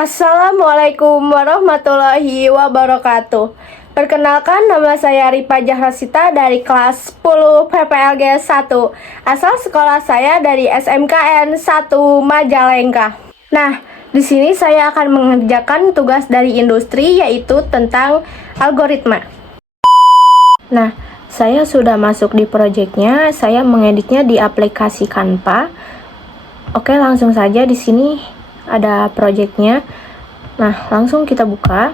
Assalamualaikum warahmatullahi wabarakatuh. Perkenalkan, nama saya Ripa Jahrasita dari kelas 10 PPLG 1. Asal sekolah saya dari SMKN 1 Majalengka. Nah, di sini saya akan mengerjakan tugas dari industri, yaitu tentang algoritma. Nah, saya sudah masuk di proyeknya. Saya mengeditnya di aplikasi Canva. Oke, langsung saja di sini ada proyeknya. Nah, langsung kita buka.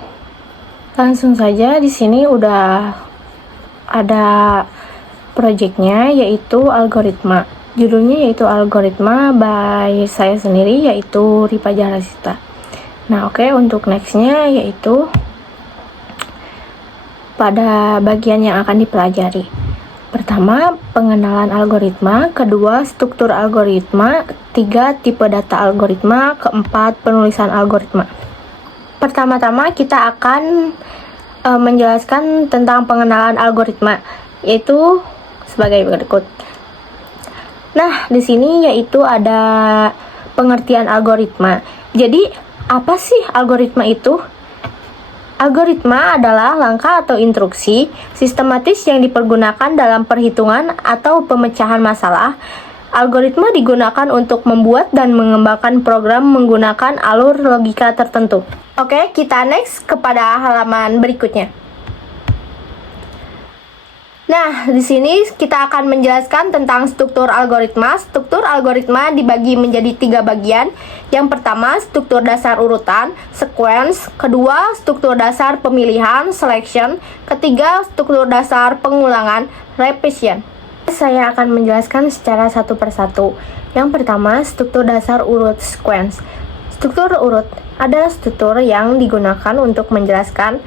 Langsung saja di sini udah ada proyeknya, yaitu algoritma. Judulnya yaitu algoritma by saya sendiri, yaitu Ripa Jahrasita. Nah, oke, untuk nextnya yaitu pada bagian yang akan dipelajari. Pertama, pengenalan algoritma. Kedua, struktur algoritma. Ketiga, tipe data algoritma. Keempat, penulisan algoritma. Pertama-tama kita akan menjelaskan tentang pengenalan algoritma, yaitu sebagai berikut. Nah, di sini yaitu ada pengertian algoritma. Jadi, apa sih algoritma itu? Algoritma adalah langkah atau instruksi sistematis yang dipergunakan dalam perhitungan atau pemecahan masalah. Algoritma digunakan untuk membuat dan mengembangkan program menggunakan alur logika tertentu. Oke, kita next kepada halaman berikutnya. Nah, di sini kita akan menjelaskan tentang struktur algoritma. Struktur algoritma dibagi menjadi 3 bagian. Yang pertama, struktur dasar urutan, sequence. Kedua, struktur dasar pemilihan, selection. Ketiga, struktur dasar pengulangan, repetition. Saya akan menjelaskan secara satu persatu. Yang pertama, struktur dasar urut, sequence. Struktur urut adalah struktur yang digunakan untuk menjelaskan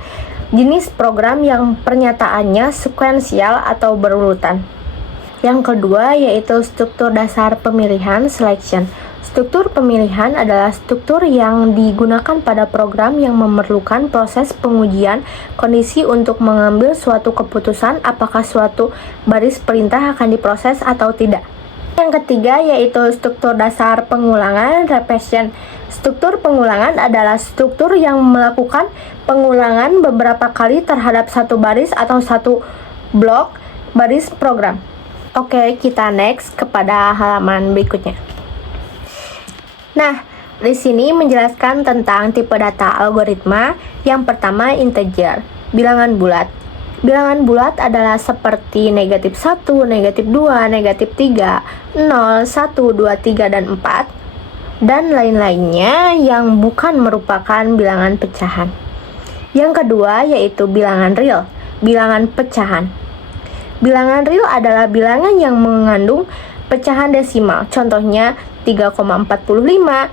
jenis program yang pernyataannya sekuensial atau berurutan. Yang kedua yaitu struktur dasar pemilihan, selection. Struktur pemilihan adalah struktur yang digunakan pada program yang memerlukan proses pengujian kondisi untuk mengambil suatu keputusan apakah suatu baris perintah akan diproses atau tidak. Yang ketiga yaitu struktur dasar pengulangan, repetition. Struktur pengulangan adalah struktur yang melakukan pengulangan beberapa kali terhadap satu baris atau satu blok baris program. Oke, kita next kepada halaman berikutnya. Nah, di sini menjelaskan tentang tipe data algoritma. Yang pertama, integer, bilangan bulat. Bilangan bulat adalah seperti negatif 1, negatif 2, negatif 3, 0, 1, 2, 3, dan 4. Dan lain-lainnya yang bukan merupakan bilangan pecahan. Yang kedua yaitu bilangan real, bilangan pecahan. Bilangan real adalah bilangan yang mengandung pecahan desimal, contohnya 3,45,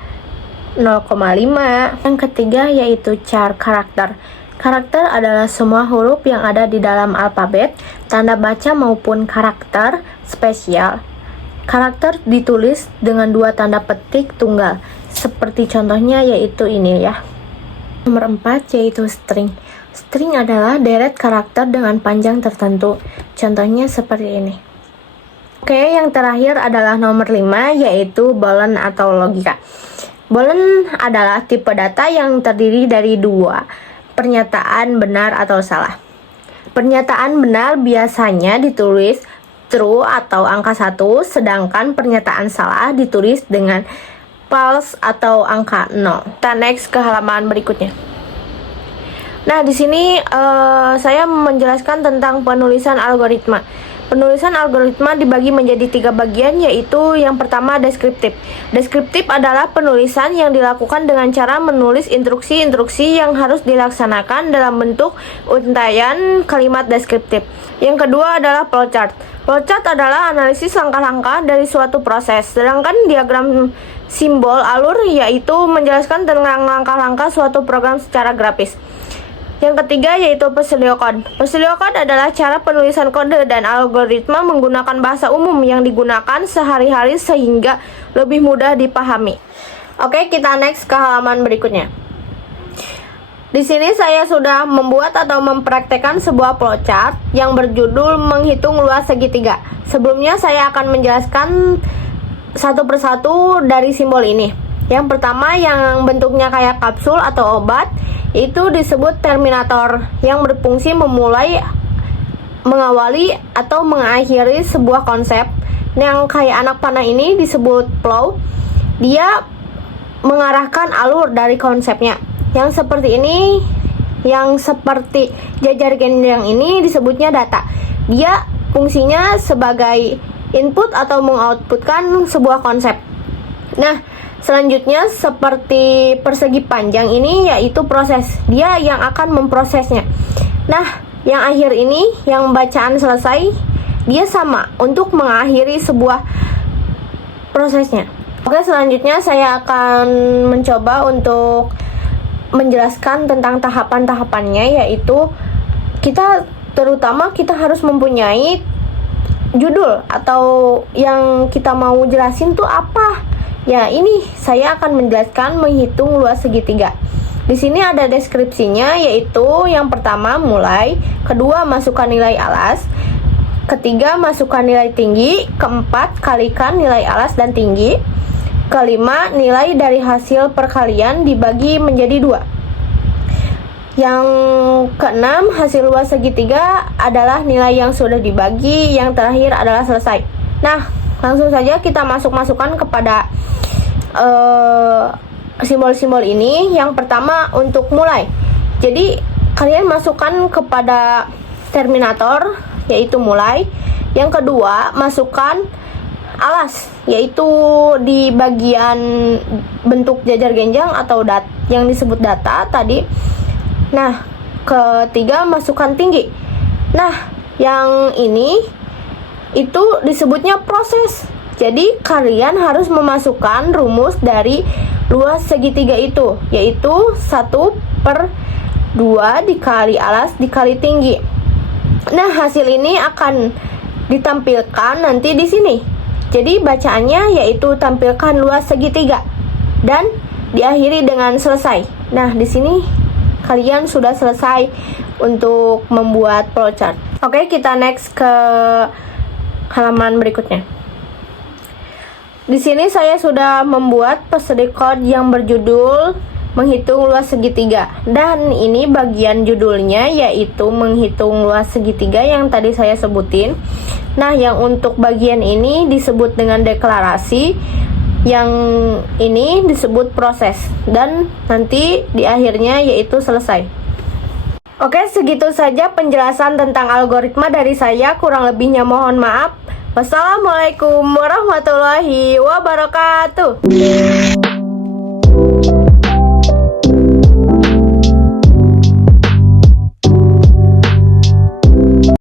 0,5. Yang ketiga yaitu char karakter. Karakter adalah semua huruf yang ada di dalam alfabet, tanda baca maupun karakter spesial. Karakter ditulis dengan 2 tanda petik tunggal, seperti contohnya yaitu ini ya. Nomor 4 yaitu string. String adalah deret karakter dengan panjang tertentu, contohnya seperti ini. Oke, yang terakhir adalah nomor 5 yaitu boolean atau logika. Boolean adalah tipe data yang terdiri dari 2 pernyataan benar atau salah. Pernyataan benar biasanya ditulis true atau angka 1, sedangkan pernyataan salah ditulis dengan false atau angka 0. Kita next ke halaman berikutnya. Nah, di sini saya menjelaskan tentang penulisan algoritma. Penulisan algoritma dibagi menjadi 3 bagian, yaitu yang pertama deskriptif. Deskriptif adalah penulisan yang dilakukan dengan cara menulis instruksi-instruksi yang harus dilaksanakan dalam bentuk untaian kalimat deskriptif. Yang kedua adalah flowchart. Flowchart adalah analisis langkah-langkah dari suatu proses, sedangkan diagram simbol alur yaitu menjelaskan tentang langkah-langkah suatu program secara grafis. Yang ketiga yaitu pseudo-code. Pseudo-code adalah cara penulisan kode dan algoritma menggunakan bahasa umum yang digunakan sehari-hari sehingga lebih mudah dipahami. Oke, kita next ke halaman berikutnya. Di sini saya sudah membuat atau mempraktekkan sebuah flowchart yang berjudul menghitung luas segitiga. Sebelumnya saya akan menjelaskan satu persatu dari simbol ini. Yang pertama yang bentuknya kayak kapsul atau obat, itu disebut terminator, yang berfungsi memulai, mengawali, atau mengakhiri sebuah konsep. Yang kayak anak panah ini disebut flow, dia mengarahkan alur dari konsepnya. Yang seperti ini, yang seperti jajar genjang ini disebutnya data. Dia fungsinya sebagai input atau mengoutputkan sebuah konsep. Nah, selanjutnya seperti persegi panjang ini yaitu proses. Dia yang akan memprosesnya. Nah, yang akhir ini, yang bacaan selesai, dia sama untuk mengakhiri sebuah prosesnya. Oke, selanjutnya saya akan mencoba untuk menjelaskan tentang tahapan-tahapannya, yaitu kita harus mempunyai judul atau yang kita mau jelasin tuh apa. Ya, ini saya akan menjelaskan menghitung luas segitiga. Di sini ada deskripsinya, yaitu yang pertama mulai, kedua masukkan nilai alas, ketiga masukkan nilai tinggi, keempat kalikan nilai alas dan tinggi, kelima nilai dari hasil perkalian dibagi menjadi 2. Yang keenam, hasil luas segitiga adalah nilai yang sudah dibagi, yang terakhir adalah selesai. Nah, langsung saja kita masukkan kepada simbol-simbol ini. Yang pertama untuk mulai. Jadi kalian masukkan kepada terminator, yaitu mulai. Yang kedua, masukkan alas, yaitu di bagian bentuk jajar genjang atau yang disebut data tadi. Nah, ketiga, masukkan tinggi. Nah, yang ini itu disebutnya proses. Jadi kalian harus memasukkan rumus dari luas segitiga itu, yaitu 1/2 dikali alas dikali tinggi. Nah, hasil ini akan ditampilkan nanti di sini. Jadi bacaannya yaitu tampilkan luas segitiga dan diakhiri dengan selesai. Nah, di sini kalian sudah selesai untuk membuat flowchart. Oke, kita next ke halaman berikutnya. Di sini saya sudah membuat PSD code yang berjudul menghitung luas segitiga, dan ini bagian judulnya yaitu menghitung luas segitiga yang tadi saya sebutin. Nah, yang untuk bagian ini disebut dengan deklarasi, yang ini disebut proses, dan nanti di akhirnya yaitu selesai. Oke, segitu saja penjelasan tentang algoritma dari saya, kurang lebihnya mohon maaf. Wassalamualaikum warahmatullahi wabarakatuh.